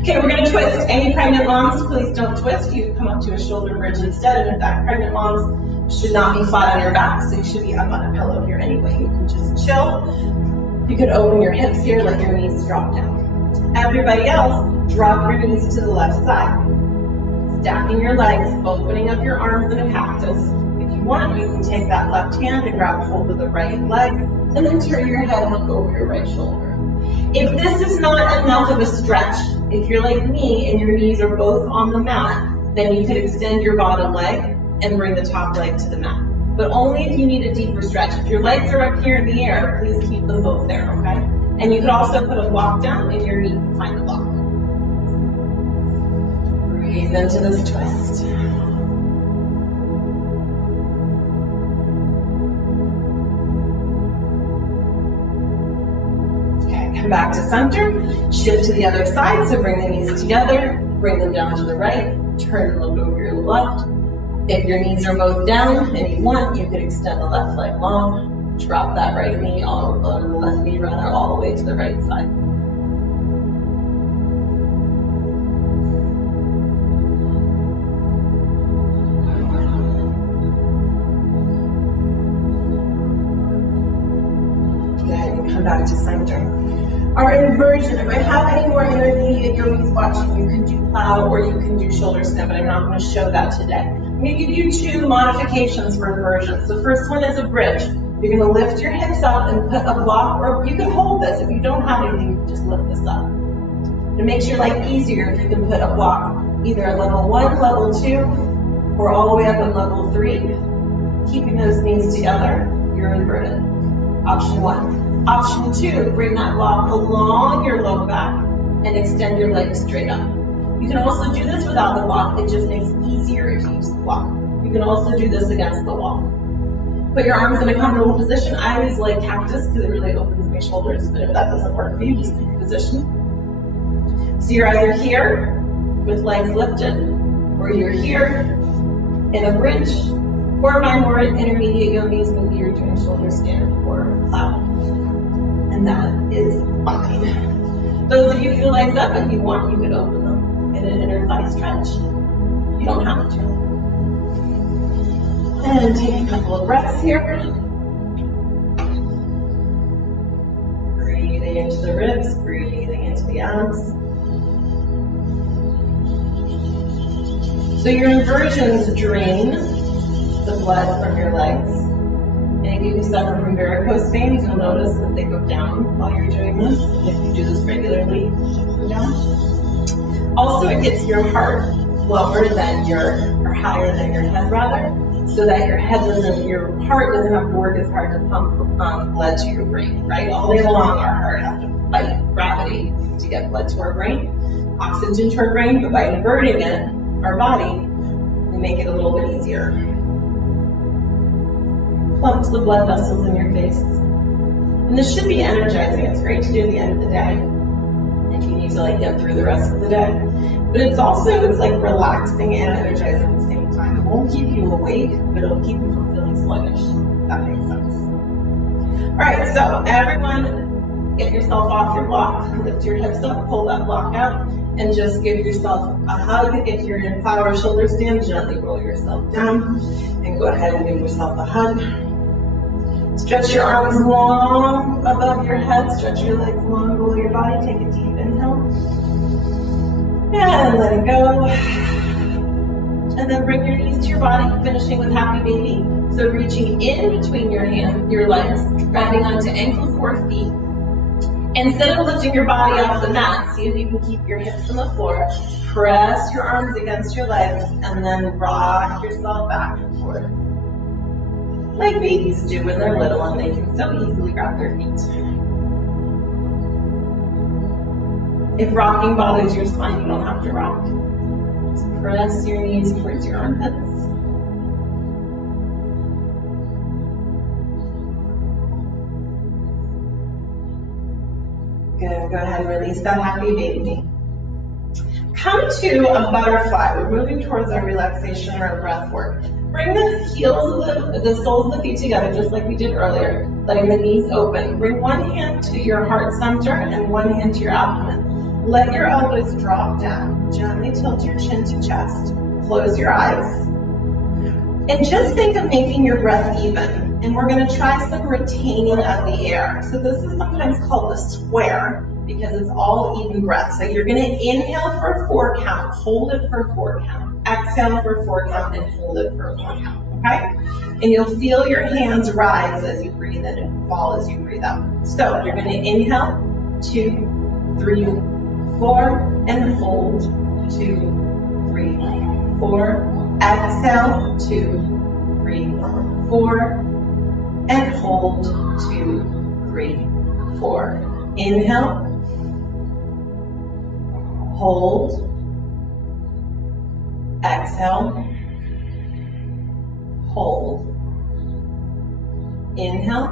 Okay, we're going to twist. Any pregnant moms, please don't twist. You come up to a shoulder bridge instead. And in fact, pregnant moms should not be flat on your back, so you should be up on a pillow here anyway. You can just chill. You could open your hips here, let your knees drop down. Everybody else, drop your knees to the left side. Stacking your legs, opening up your arms in a cactus. If you want, you can take that left hand and grab hold of the right leg, and then turn your head and look over your right shoulder. If this is not enough of a stretch, if you're like me and your knees are both on the mat, then you could extend your bottom leg and bring the top leg to the mat. But only if you need a deeper stretch. If your legs are up here in the air, please keep them both there, okay? And you could also put a block down and your knee can find the block. Breathe into this twist. Okay, come back to center. Shift to the other side, so bring the knees together, bring them down to the right, turn and look over your left. If your knees are both down and you want, you could extend the left leg long, drop that right knee, the left knee rather, all the way to the right side. Go ahead and come back to center. Our inversion, if I have any more intermediate yogis watching, you can do plow or you can do shoulder stand, but I'm not going to show that today. I'm going to give you two modifications for inversions. The first one is a bridge. You're going to lift your hips up and put a block, or you can hold this. If you don't have anything, you can just lift this up. It makes your life easier if you can put a block, either at level 1, level 2, or all the way up at level 3. Keeping those knees together, you're inverted. Option 1. Option 2, bring that block along your low back and extend your legs straight up. You can also do this without the block. It just makes it easier if you use the block. You can also do this against the wall. Put your arms in a comfortable position. I always like cactus because it really opens my shoulders, but if that doesn't work for you, just pick a position. So you're either here with legs lifted, or you're here in a bridge, or my more intermediate yogis, maybe you're doing shoulder stand or plow. And that is fine. Those of you who legs up, if you want, you could open them in an inner thigh stretch. You don't have to. And take a couple of breaths here. Breathing into the ribs, breathing into the abs. So your inversions drain the blood from your legs. And if you suffer from varicose veins, you'll notice that they go down while you're doing this. And if you do this regularly, they go down. Also, it gets your heart lower than or higher than your head rather, so that your heart doesn't have to work as hard to pump blood to your brain, right? All day long, our heart has to fight gravity to get blood to our brain, oxygen to our brain, but by inverting it, our body, we make it a little bit easier. Plump the blood vessels in your face. And this should be energizing. It's great to do at the end of the day if you need to get through the rest of the day. But it's like relaxing and energizing at the same time. It won't keep you awake, but it'll keep you from feeling sluggish. If that makes sense. All right, so everyone get yourself off your block, lift your hips up, pull that block out, and just give yourself a hug. If you're in plow or shoulder stand, gently roll yourself down and go ahead and give yourself a hug. Stretch your arms long above your head, stretch your legs long below your body. Take a deep inhale. And let it go. And then bring your knees to your body, finishing with happy baby. So reaching in between your legs, grabbing onto ankle 4 feet. Instead of lifting your body off the mat, see if you can keep your hips on the floor. Press your arms against your legs and then rock yourself back and forth. Like babies do when they're little and they can so easily grab their feet. If rocking bothers your spine, you don't have to rock. Just press your knees towards your armpits. And go ahead and release that happy baby. Come to a butterfly. We're moving towards our relaxation or our breath work. Bring the heels of the soles of the feet together, just like we did earlier, letting the knees open. Bring one hand to your heart center and one hand to your abdomen. Let your elbows drop down. Gently tilt your chin to chest. Close your eyes. And just think of making your breath even. And we're going to try some retaining of the air. So this is sometimes called the square because it's all even breath. So you're going to inhale for a 4 count, hold it for a 4 count, exhale for a 4 count, and hold it for a 4 count. Okay? And you'll feel your hands rise as you breathe in and fall as you breathe out. So you're going to inhale, 2, 3, 4, and hold, 2, 3, 4. Exhale, 2, 3, 4, and hold, 2, 3, 4. Inhale, hold, exhale, hold. Inhale,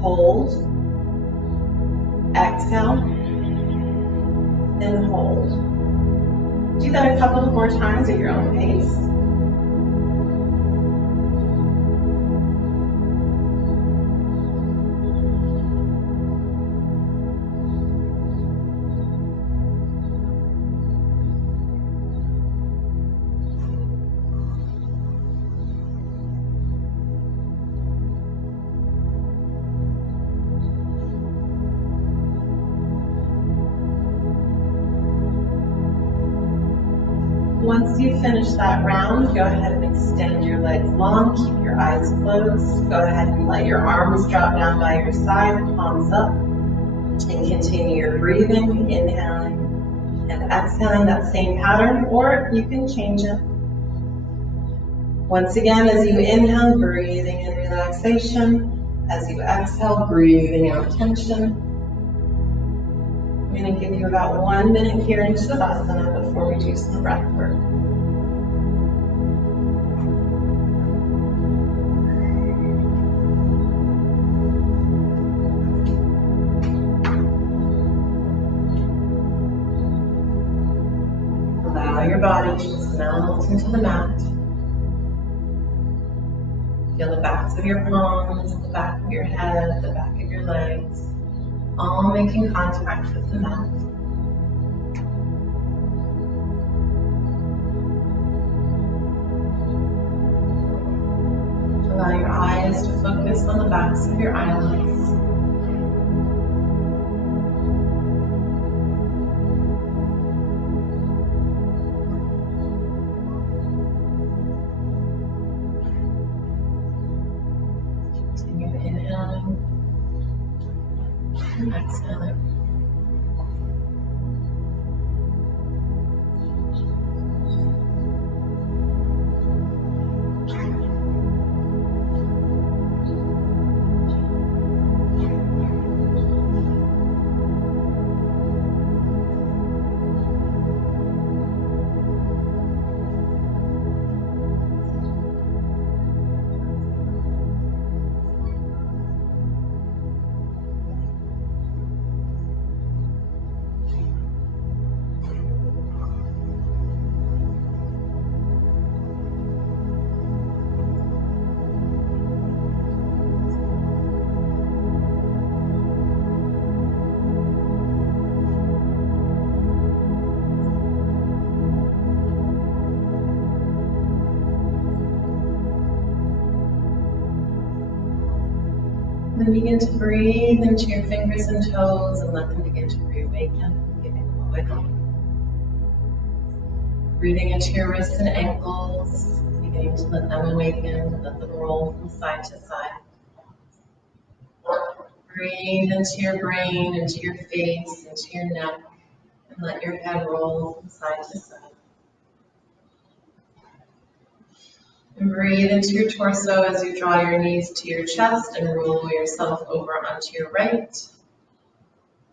hold, exhale, and hold. Do that a couple more times at your own pace. Once you finish that round, go ahead and extend your legs long, keep your eyes closed. Go ahead and let your arms drop down by your side, palms up, and continue your breathing, inhaling and exhaling that same pattern, or you can change it. Once again, as you inhale, breathing in relaxation. As you exhale, breathing out tension. I'm going to give you about 1 minute here in Shavasana before we do some breath work. Allow your body to melt into the mat. Feel the backs of your palms, the back of your head, the back of your legs, all making contact with the mat. Allow your eyes to focus on the backs of your eyelids. Continue inhaling and exhaling. Then begin to breathe into your fingers and toes and let them begin to reawaken, giving them a wiggle. Breathing into your wrists and ankles, beginning to let them awaken, let them roll from side to side. Breathe into your brain, into your face, into your neck, and let your head roll from side to side. And breathe into your torso as you draw your knees to your chest and roll yourself over onto your right.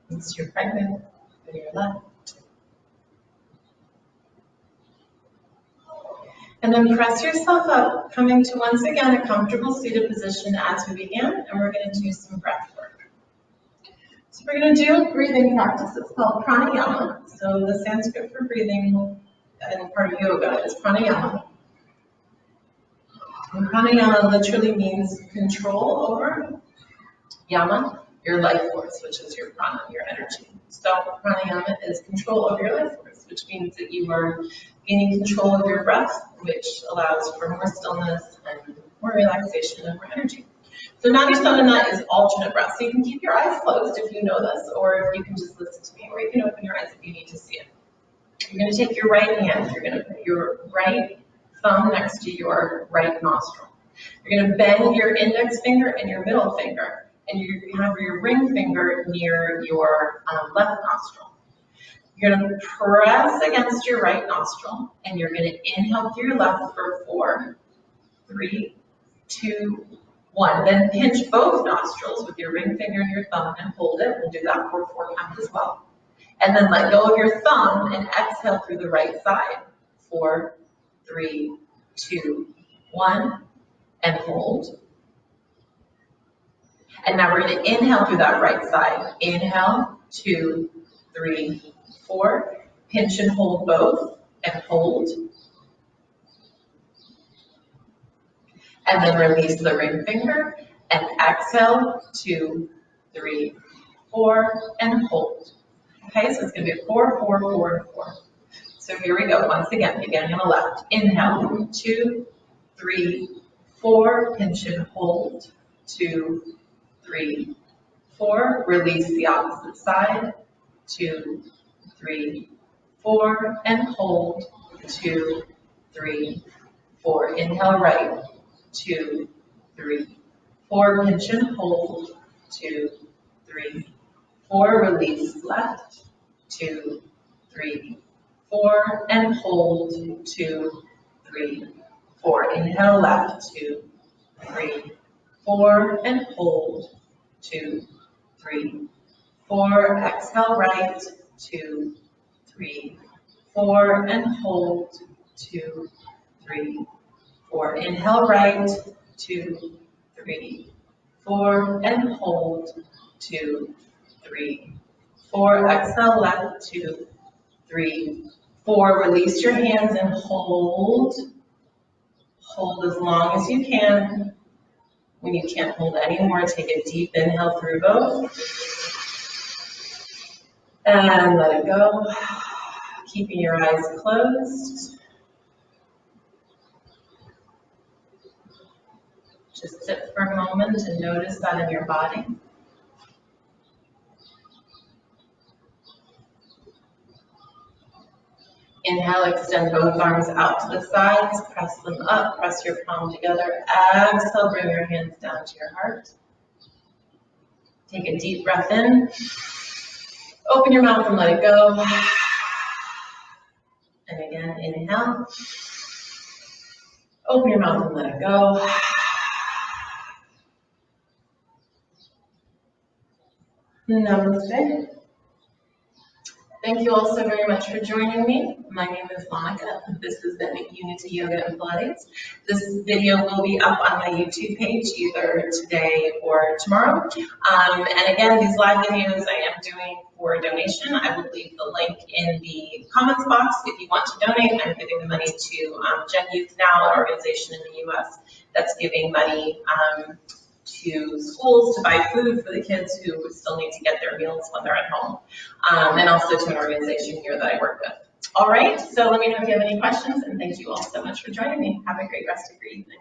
Once you're pregnant, to your left. And then press yourself up, coming to once again a comfortable seated position as we began, and we're going to do some breath work. We're going to do a breathing practice. It's called pranayama. So the Sanskrit for breathing and part of yoga is pranayama. And pranayama literally means control over yama, your life force, which is your prana, your energy. So pranayama is control over your life force, which means that you are gaining control of your breath, which allows for more stillness and more relaxation and more energy. So Nadi is alternate breath. So you can keep your eyes closed if you know this, or if you can just listen to me, or you can open your eyes if you need to see it. You're going to take your right hand. You're going to put your right thumb next to your right nostril. You're going to bend your index finger and your middle finger, and you have your ring finger near your left nostril. You're going to press against your right nostril, and you're going to inhale through your left for 4, 3, 2, 1. Then pinch both nostrils with your ring finger and your thumb and hold it. We'll do that for 4 times as well. And then let go of your thumb and exhale through the right side. 4, 3, 2, 1, and hold. And now we're going to inhale through that right side. Inhale, 2, 3, 4. Pinch and hold both, and hold. And then release the ring finger, and exhale, 2, 3, 4, and hold. Okay, so it's going to be 4, 4, 4, and 4. So here we go. Once again, beginning on the left. Inhale, 2, 3, 4. Pinch and hold. 2, 3, 4. Release the opposite side. 2, 3, 4, and hold. 2, 3, 4. Inhale right. 2, 3, 4. Pinch and hold. 2, 3, 4. Release left. 2, 3, 4. And hold. 2, 3, 4. Inhale left. 2, 3, 4. And hold. 2, 3, 4. Exhale right. 2, 3, 4. And hold. 2, 3, 4. Inhale right. 2, 3, 4. And hold. 2, 3, 4. Exhale left. 2, 3, 4. Release your hands and hold. Hold as long as you can. When you can't hold anymore, take a deep inhale through both. And let it go. Keeping your eyes closed. Just sit for a moment and notice that in your body. Inhale, extend both arms out to the sides, press them up, press your palm together. Exhale, bring your hands down to your heart. Take a deep breath in. Open your mouth and let it go. And again, inhale. Open your mouth and let it go. Namaste. Thank you all so very much for joining me. My name is Monica. This has been Unity Yoga and Pilates. This video will be up on my YouTube page either today or tomorrow. And again, these live videos I am doing for donation. I will leave the link in the comments box if you want to donate. I'm giving the money to Gen Youth Now, an organization in the US that's giving money to schools to buy food for the kids who still need to get their meals when they're at home, and also to an organization here that I work with. All right, so let me know if you have any questions, and thank you all so much for joining me. Have a great rest of your evening.